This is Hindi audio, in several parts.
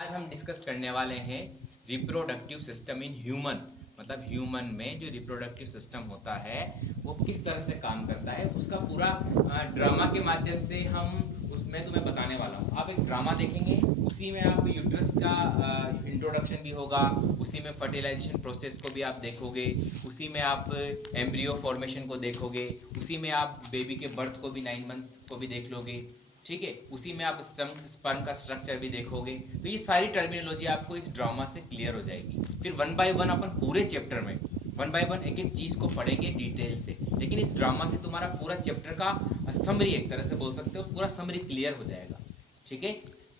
आज हम डिस्कस करने वाले हैं रिप्रोडक्टिव सिस्टम इन ह्यूमन। मतलब ह्यूमन में जो रिप्रोडक्टिव सिस्टम होता है वो किस तरह से काम करता है, उसका पूरा ड्रामा के माध्यम से हम उसमें तुम्हें बताने वाला हूँ। आप एक ड्रामा देखेंगे, उसी में आप यूट्रस का इंट्रोडक्शन भी होगा, उसी में फर्टिलाइजेशन प्रोसेस को भी आप देखोगे, उसी में आप एम्ब्रियो फॉर्मेशन को देखोगे, उसी में आप बेबी के बर्थ को भी 9 मंथ को भी देख लोगे। ठीक है, उसी में आप स्पर्म का स्ट्रक्चर भी देखोगे। तो ये सारी टर्मिनोलॉजी आपको इस ड्रामा से क्लियर हो जाएगी। फिर वन बाय वन अपन पूरे चैप्टर में वन बाय वन एक एक चीज को पढ़ेंगे डिटेल से, लेकिन इस ड्रामा से तुम्हारा पूरा चैप्टर का समरी, एक तरह से बोल सकते हो, पूरा समरी क्लियर हो जाएगा। ठीक है,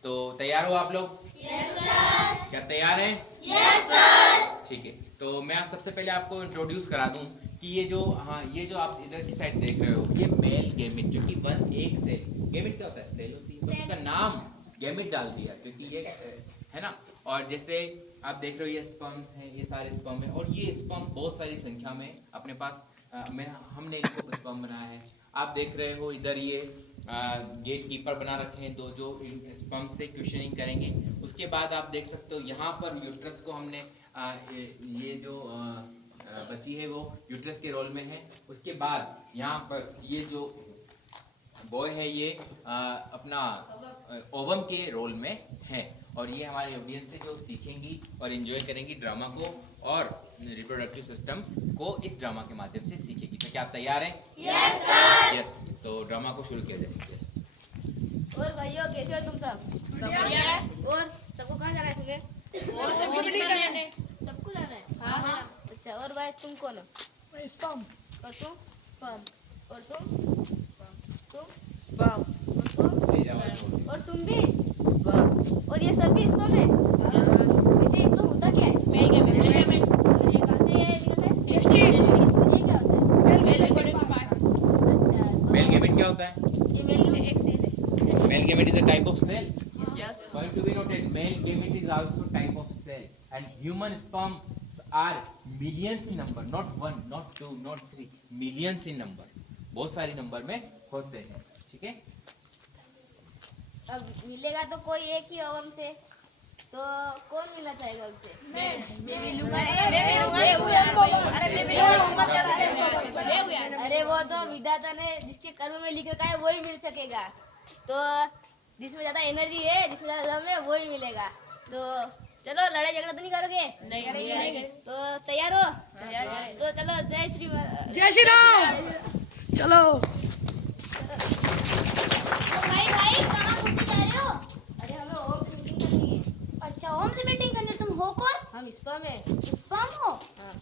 तो तैयार हो आप लोग? Yes sir. क्या तैयार हैं? Yes sir. ठीक है, तो मैं आज सबसे पहले आपको इंट्रोड्यूस करा दूं कि ये जो आप इधर की साइड देख रहे हो, ये मेल गैमेट, जो कि वन एक सेल। गैमेट क्या होता है? सेल होती है, तो उसका नाम गैमेट डाल दिया क्योंकि ये है ना। और जैसे आप देख रहे हो ये स्पर्म्स हैं, ये सारे स्पर्म हैं, और ये स्पर्म बहुत सारी संख्या में अपने पास हमने इनको स्पर्म बनाया है। आप देख रहे हो इधर ये गेट कीपर बना रखे हैं दो, जो स्पर्म से क्वेश्चनिंग करेंगे। उसके बाद आप देख सकते हो यहाँ पर यूट्रस को हमने ये जो बच्ची है वो यूट्रस के रोल में है। उसके बाद यहाँ पर ये जो बॉय है ये अपना ओवम के रोल में है। और ये हमारे ऑडियंस से जो सीखेंगी और एंजॉय करेंगी ड्रामा को और रिप्रोडक्टिव सिस्टम को इस ड्रामा के माध्यम से सीखेगी। तो क्या आप तैयार हैं? Yes sir. यस, तो ड्रामा को शुरू किया जाए। यस। और भाइयों कैसे हो तुम सब? बढ़िया। और सबको कहाँ जाना है तुम्हें? सबको जाना है? हाँ। अच्छा, और भाई तुम कौन हो? स्पर्म। और तुम? स्पर्म। और तुम? तुम? स्पर्म। और तुम? ले जाओ, बोल दो। और तुम भी? स्पर्म। और ये सब भी स्पर्म है? वैसे स्पर्म होता क्या है? Male gamete. और ये कहाँ से ये निकलता है? टेस्टिस। ये क्या होता है? मेल गैमेट का पार्ट। अच्छा, तो मेल गैमेट क्या होता है? ये मेल में एक सेल है। Male gamete is a type of cell. Yes. Point to be noted, male gamete is also type of cell, and human sperms are millions in number, not one, not two, not three, millions in number. बहुत सारी नंबर में होते हैं। ठीक है, अब मिलेगा तो कोई एक ही ओवम से, तो कौन मिलना चाहेगा उनसे? अरे वो तो विधाता ने जिसके कर्म में लिख रखा है वही मिल सकेगा। तो जिसमें ज्यादा एनर्जी है, जिसमें ज्यादा दम है, वही मिलेगा। तो चलो, लड़ाई झगड़ा तो नहीं करोगे? नहीं करेंगे। तो तैयार हो? तैयार। तो चलो, जय श्री राम। चलो। भाई भाई कहाँ घुसे जा रहे हो? अरे हमें ओम से मीटिंग करनी है। अच्छा, ओम से मीटिंग करनी है। तुम हो कौन? हम स्पर्म है। स्पर्म हो? हाँ।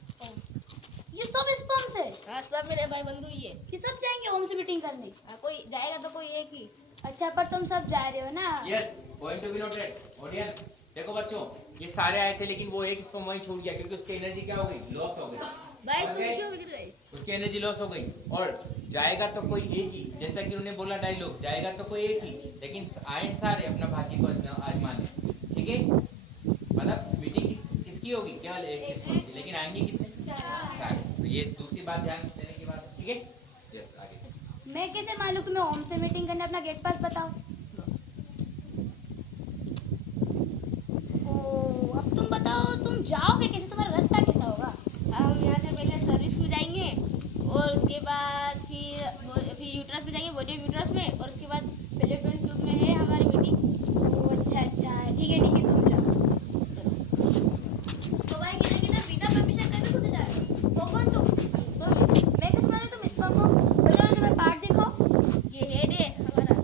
ये सब स्पर्म से? हाँ, सब मेरे भाई बंधु ही है। ये सब जाएंगे ओम से मीटिंग करने? हाँ, कोई जाएगा तो कोई एक ही। अच्छा, पर तुम सब जा रहे हो ना? yes, point to be noted, audience। देखो बच्चों, ये सारे आए थे लेकिन वो एक स्पर्म वहीं छूट गया क्योंकि उसकी एनर्जी क्या हो गई? लॉस हो गई। भाई तुम Okay? क्यों बिगड़ गए? उसकी एनर्जी लॉस हो गई। और जाएगा तो कोई एक ही, जैसा कि उन्होंने बोला डायलॉग, जाएगा तो कोई एक ही, लेकिन आए सारे अपना भाग्य को आजमाने। ठीक है, मतलब मीटिंग किसकी होगी? केवल एक किस्म की, लेकिन आएंगे कितने? सारे। तो ये दूसरी बात ध्यान देने की बात है। ठीक है, यस, आगे। मैं कैसे मालूम तुम्हें ओम से मीटिंग करने? अपना गेट पास बताओ। ओ, अब तुम बताओ, तुम जाओगे कैसे? तुम्हारा रास्ता कैसा होगा? हम यहाँ से पहले सर्विस में जाएंगे, और उसके बाद फिर यूट्रस में जाएंगे, बॉडी ऑफ यूट्रस में, और उसके बाद फेलोपियन ट्यूब में है हमारी मीटिंग। ओ अच्छा अच्छा, ठीक है तुम जाओ। तो भाई किधर बिना परमिशन के भी घुसे जा रहे हो? वो कौन तुम? स्पर्म है। मैं किस मालूम तुम स्पर्म हो? बताओ, तुम्हें पार्ट देखो। ये हेड है हमारा,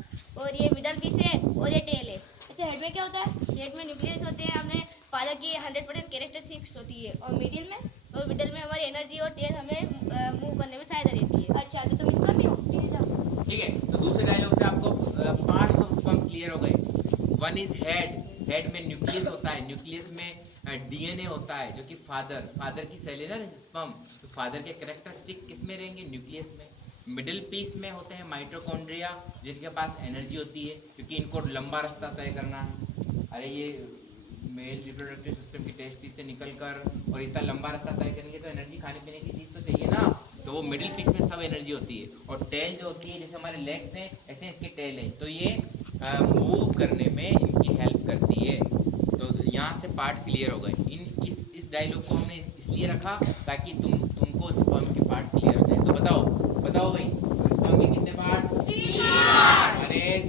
और ये मिडल पीस है, और ये टेल है। ऐसे हेड में क्या होता है? हेड में न्यूक्लियस होते हैं, हमने फादर की 100% कैरेक्टरिस्टिक्स होती है, और मिडिल में हमारी एनर्जी और टेल हमें मूव करने में सहायता देती है। अच्छा, तो तुम स्पर्म ही हो? ठीक है, जाओ। ठीक है, तो दूसरे डायलॉग से आपको पार्ट्स ऑफ स्पर्म क्लियर हो गए। वन इज हेड, हेड में न्यूक्लियस होता है, न्यूक्लियस में डीएनए होता है, जो कि फादर की सेल है ना स्पर्म, तो फादर के कैरेक्टरिस्टिक किस में रहेंगे? न्यूक्लियस में। मिडिल पीस में होते हैं माइटोकॉन्ड्रिया, जिनके पास एनर्जी होती है क्योंकि इनको लंबा रास्ता तय करना है। अरे ये मेल रिप्रोडक्टिव सिस्टम की टेस्टिस से निकलकर और इतना लंबा रास्ता तय करेंगे तो एनर्जी, खाने पीने की चीज़ तो चाहिए ना। तो वो मिडिल पीस में सब एनर्जी होती है। और टेल जो होती है, जैसे हमारे लेग्स हैं ऐसे इसके टेल है, तो ये मूव करने में इनकी हेल्प करती है। तो यहाँ से पार्ट क्लियर हो गए। इस डायलॉग को हमने इसलिए रखा ताकि तुमको स्पर्म के पार्ट क्लियर हो जाए। तो बताओ भाई, स्पर्म के कितने पार्ट? गणेश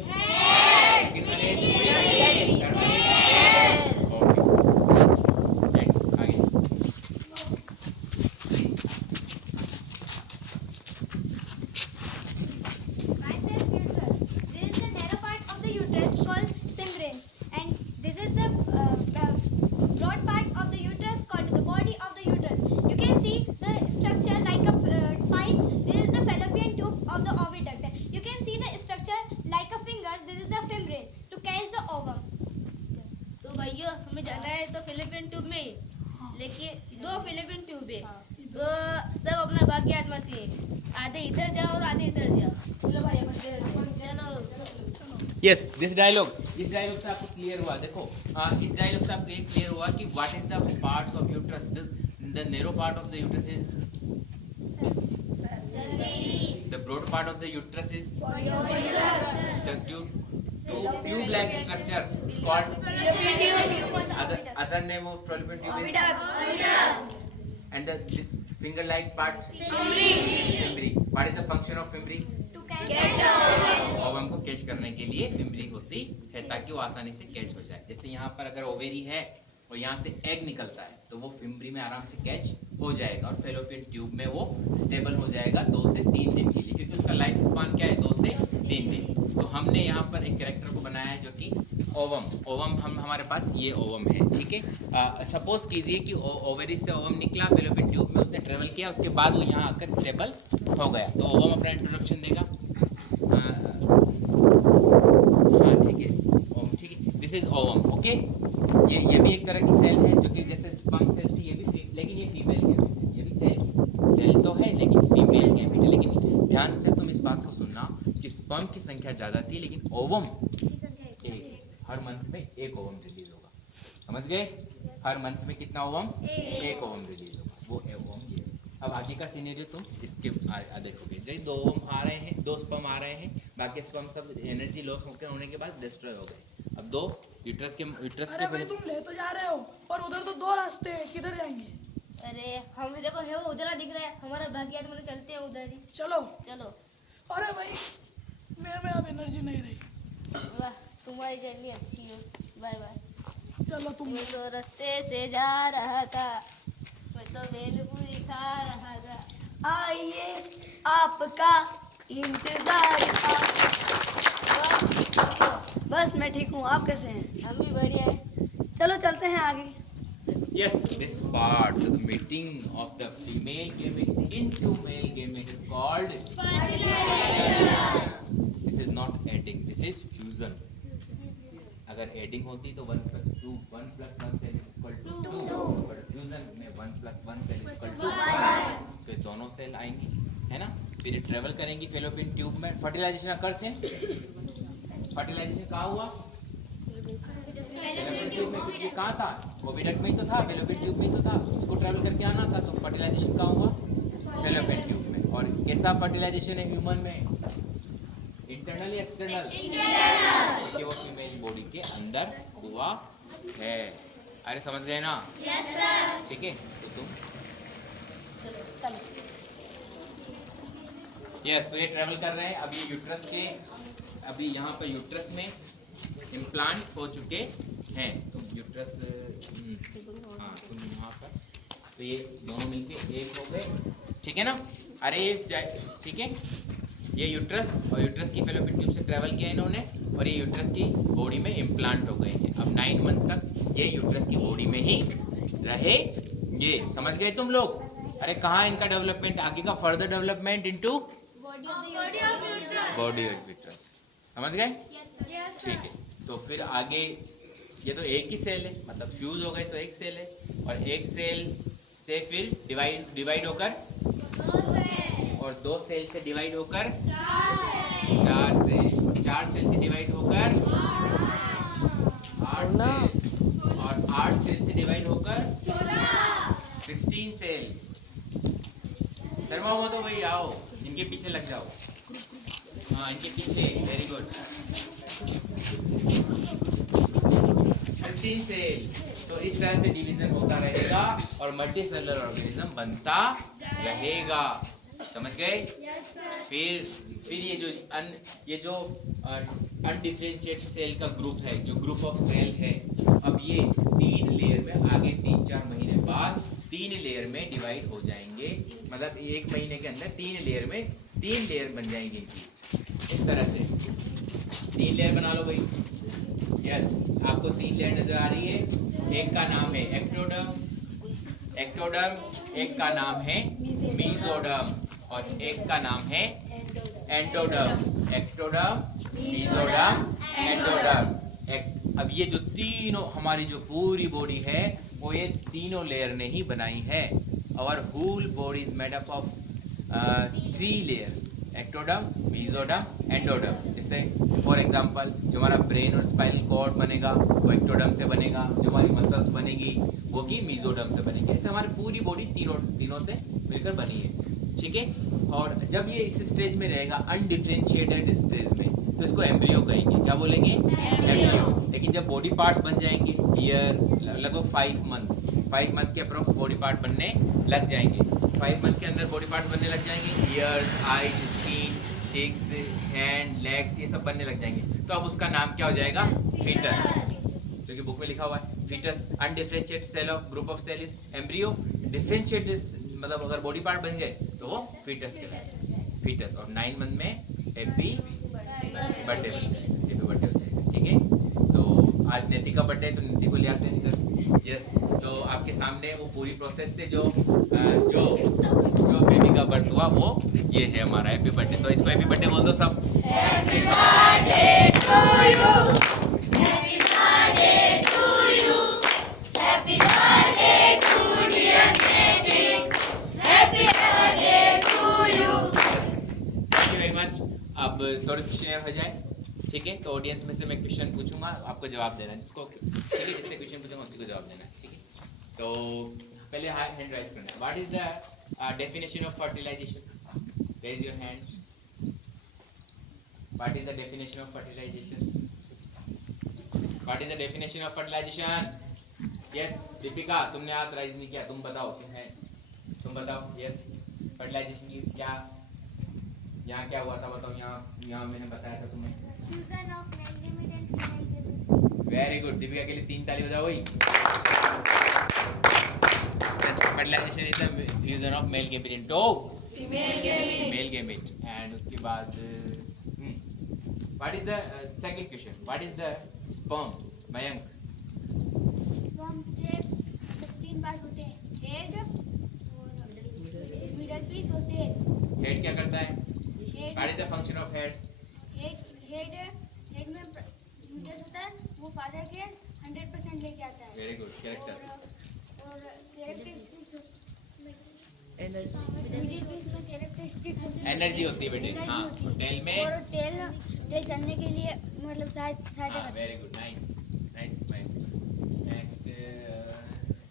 नेक्स्ट आगे। Myself uterus. This is the narrow part of the uterus called membranes, and this is the broad part of the uterus called the body of the uterus. You can see the structure like a pipes. This is the fallopian tube of the oviduct. You can see the structure like a fingers. This is the membrane to catch the ovum. तो भाइयों हमें जाना है तो फिलिपिन ट्यूब में ही, लेकिन 2 फिलिपिन ट्यूब है तो सब अपना भाग्य आजमाती है, आधे इधर जाओ और आधे इधर जाओ। चलो भाई चलो। यस, इस डायलॉग से आपको क्लियर हुआ। देखो इस डायलॉग से आपको ये क्लियर हुआ कि what is the parts of uterus. The narrow part of the uterus is, the broad part of the uterus is, the tube like structure is called, other name of fallopian tube is, and this finger like part, fimbri. What is the function of fimbri? To catch ovum को कैच करने के लिए फिम्बरी होती है ताकि वो आसानी से कैच हो जाए। जैसे यहाँ पर अगर ओवेरी है और यहाँ से एग निकलता है तो वो फिम्बरी में आराम से कैच हो जाएगा और फेलोपियन ट्यूब में वो स्टेबल हो जाएगा 2 से 3 दिन के लिए, क्योंकि उसका लाइफ स्पान क्या है 2 से 3 दिन। तो हमने यहाँ पर एक कैरेक्टर को बनाया है जो कि ओवम हमारे पास ये ओवम है, ठीक है। सपोज कीजिए कि ओवेरी से ओवम निकला, फेलोपियन ट्यूब में उसने ट्रेवल किया, उसके बाद वो यहाँ आकर स्टेबल हो गया। तो ओवम अपना इंट्रोडक्शन देगा। हाँ ठीक है, ओवम, ठीक है, दिस इज ओवम, ओके। ये भी एक तरह की सेल है जो कि जैसे स्पर्म सेल थी, ये भी, लेकिन ये फीमेल गैमेट है। ये भी सेल तो है लेकिन फीमेल गैमेट है। लेकिन ध्यान से तुम इस बात को सुनना कि स्पर्म की संख्या ज़्यादा थी लेकिन ओवम एक, हर मंथ में एक ओवम रिलीज होगा, समझ गए? हर मंथ में कितना ओवम? एक ओवम रिलीज होगा, वो ओवम ये। अब आगे का सिनेरियो तुम इसके देखोगे, जब 2 ओवम आ रहे हैं, 2 स्पर्म आ रहे हैं, बाकी स्पर्म सब एनर्जी लॉस होने के बाद डिस्ट्रॉय हो गए। अब 2 यूट्रस के अरे भाई तुम ले तो जा रहे हो और उधर तो 2 रास्ते हैं, किधर जाएंगे? अरे हम देखो है वो उधर दिख रहा है, हमारा भाग्य आजमाने चलते हैं उधर ही। चलो। चलो। अरे भाई में अब एनर्जी नहीं रही। वाह तुम्हारी जर्नी अच्छी हो, बाय बाय। चलो तुम। मैं तो रास्ते से जा रहा था, मैं तो भेलपुरी खा रहा था। आइए आपका इंतजार था। बस मैं ठीक हूँ, आप कैसे हैं? हम भी बढ़िया हैं। चलो चलते हैं आगे। Yes, this part is the meeting of the female gamete into male gamete is called fertilization. This is not adding, this is fusion. अगर एडिंग होती तो 1 + 2, 1 + 1 सेल इक्वल टू 2, पर फ्यूजन में 1 + 1 सेल इक्वल टू 1, तो ये दोनों सेल आएंगी, है ना? फिर ये ट्रेवल करेंगी फेलोपियन ट्यूब में। फर्टिलाइजेशन अकर से फर्टिलाइजेशन कहाँ हुआ? फेलोपियन ट्यूब में। ये कहाँ था? ओविडक्ट में ही तो था, फेलोपियन ट्यूब में ही तो था, उसको ट्रेवल करके आना था, तो फर्टिलाइजेशन कहाँ हुआ? फेलोपियन ट्यूब में। और कैसा फर्टिलाइजेशन है ह्यूमन में? इंटरनल या एक्सटर्नल? क्योंकि वो फीमेल बॉडी के अंदर हुआ है। अरे समझ गए ना? Yes sir. ठीक है, तो तुम यस, तो ये ट्रेवल कर रहे हैं। अब ये यूट्रस के, अभी यहाँ पर यूट्रस में इम्प्लांट हो चुके हैं। तुम यूट्रस, हाँ तुम यहाँ पर, तो ये दोनों मिलके एक हो गए, ठीक है ना? अरे ये ठीक है, ये यूट्रस और यूट्रस की फेलोपियन ट्यूब से ट्रैवल किया इन्होंने और ये यूट्रस की बॉडी में इम्प्लांट हो गए हैं। अब 9 मंथ तक ये यूट्रस की बॉडी में ही रहे। ये समझ गए तुम लोग? अरे कहाँ इनका डेवलपमेंट, आगे का further development into body of uterus, समझ गए? ठीक है, तो फिर आगे ये तो एक ही सेल है, मतलब फ्यूज हो गए तो एक सेल है, और एक सेल से फिर डिवाइड होकर, और 2 सेल से डिवाइड होकर 4 सेल से डिवाइड होकर 8 सेल, और 8 सेल से डिवाइड होकर 16 सेल। शर्मा हुआ तो भाई आओ, इनके पीछे लग जाओ। हाँ इनके पीछे, वेरी गुड। 16 सेल, तो इस तरह से डिवीजन होता रहेगा और मल्टी सेलुलर ऑर्गेनिज्म बनता रहेगा। समझ गए? फिर ये जो अनडिफरेंशिएटेड सेल का ग्रुप है, जो ग्रुप ऑफ सेल है, अब ये 3 लेयर में आगे 3-4 महीने बाद 3 लेयर में डिवाइड हो जाएंगे। मतलब 1 महीने के अंदर 3 लेयर में 3 लेयर बन जाएंगी इनकी। इस तरह से 3 लेयर बना लो भाई। यस, आपको 3 लेयर नजर आ रही है। एक का नाम है एक्टोडर्म, एक का नाम है मीजोडर्म और एक का नाम है एंडोडर्म। Ectoderm, mesoderm, endoderm. अब ये जो तीनों हमारी जो पूरी बॉडी है वो ये तीनों लेयर ने ही बनाई है। और whole body is made up of 3 layers, ectoderm, mesoderm, endoderm. जैसे फॉर एग्जांपल जो हमारा ब्रेन और स्पाइनल कॉर्ड बनेगा वो एक्टोडर्म से बनेगा, जो हमारी मसल्स बनेगी वो की मीजोडर्म से बनेगी। ऐसे हमारी पूरी बॉडी तीनों से मिलकर बनी है। ठीक है। और जब ये इस स्टेज में रहेगा अनडिफरेंशिएटेड स्टेज में, तो इसको एम्ब्रियो कहेंगे। क्या बोलेंगे? एम्ब्रियो। लेकिन जब बॉडी पार्ट्स बन जाएंगे, ईयर लगभग 5 मंथ के अप्रोक्स बॉडी पार्ट बनने लग जाएंगे। 5 मंथ के अंदर बॉडी पार्ट्स बनने लग जाएंगे। Years, eyes, skin, cheeks, hand, legs, ये सब बनने लग जाएंगे। तो अब उसका नाम क्या हो जाएगा? फीटस। जो कि बुक में लिखा हुआ है foetus. Undifferentiated cell of group of cell is embryo. Differentiated मतलब अगर बॉडी पार्ट बन गए तो वो फीटस कहलाता है। फीटस। और 9 मंथ में हैप्पी बर्थडे हो जाएगा। ठीक है। तो आज नीति का बर्थडे है तो नीति को ले आते हैं इधर। यस, तो आपके सामने वो पूरी प्रोसेस से जो बेबी का बर्थ हुआ वो ये है हमारा हैप्पी बर्थडे। तो इसको हैप्पी बर्थडे बोल दो सब। Happy birthday to you, happy birthday to you, happy birthday to dear Nitin, happy birthday to you. Thank you very much. अब थोड़े क्वेश्चन हो जाए। ठीक है। तो ऑडियंस में से मैं क्वेश्चन पूछूंगा, आपको जवाब देना है। जिसको ठीक है, जिससे क्वेश्चन पूछूंगा उसी को जवाब देना है। ठीक है। तो पहले हैंड राइज करना है। What is the definition of fertilisation? Raise your hand. What is the definition of fertilisation? What is the definition of fertilisation? Yes, Deepika तुमने हाथ राइज नहीं किया, तुम बताओ। तुम बताओ। यस, फर्टिलाइजेशन की क्या, यहाँ क्या हुआ था बताओ। यहाँ मैंने बताया था तुम्हें। Fusion of male gamete and female gamete. Very good. Deepika के लिए 3 ताली बजाओ भाई। Yes, fertilisation is the fusion of male gamete into female gamete. And उसके बाद what is the second question, what is the sperm? Mayank. Sperm के 3 पार्ट होते हैं, हेड और मिडल पीस और टेल। हेड क्या करता है? Head what is the function of head? Head में न्यूट्रस होता है, वो फादर के 100% लेके आता है। Very good, character. और कैरेक्टरिस्टिक्स एनर्जी होती है बेटे। हाँ, टेल में और टेल चलने के लिए मतलब सहायता करता है। Very good, nice nice. Next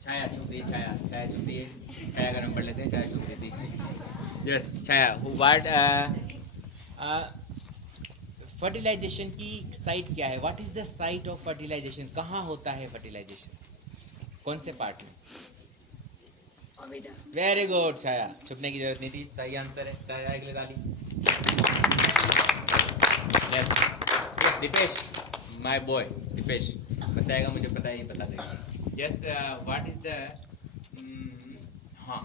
Chhaya चुप रही, छाया चुप रही है। छाया का नंबर लेते हैं। छाया चुप रही थी। यस, छाया। व्हाट फर्टिलाइजेशन की साइट क्या है? What is the site of fertilisation? कहाँ होता है फर्टिलाइजेशन? कौन से पार्ट में? वेरी गुड छाया, छुपने की जरूरत नहीं थी। सही आंसर है। छाया के लिए ताली। Yes, Deepesh, my boy Deepesh बताएगा, मुझे पता है, ये बता देगा। यस, व्हाट इज द हाँ,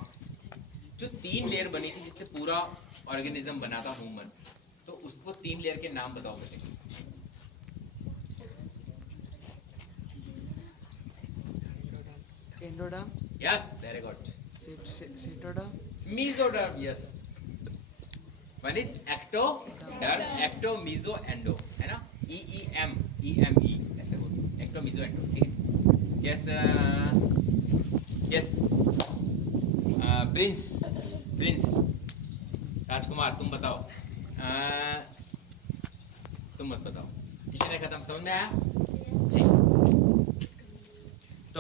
जो 3 लेयर बनी थी जिससे पूरा ऑर्गेनिज्म बना था ह्यूमन, तो उसको 3 लेयर के नाम बताओ बेटे। Endoderm, yes, very good. सिटोडर्म, mesoderm, yes. One is ectoderm, ecto, meso, endo, है ना? EEM, EME ऐसे बोलते, एक्टो, मीजो, एंडो। ठीक है। यस, यस, प्रिंस राजकुमार, तुम बताओ। तुम मत बताओ। किसी ने खत्म, समझ में आया?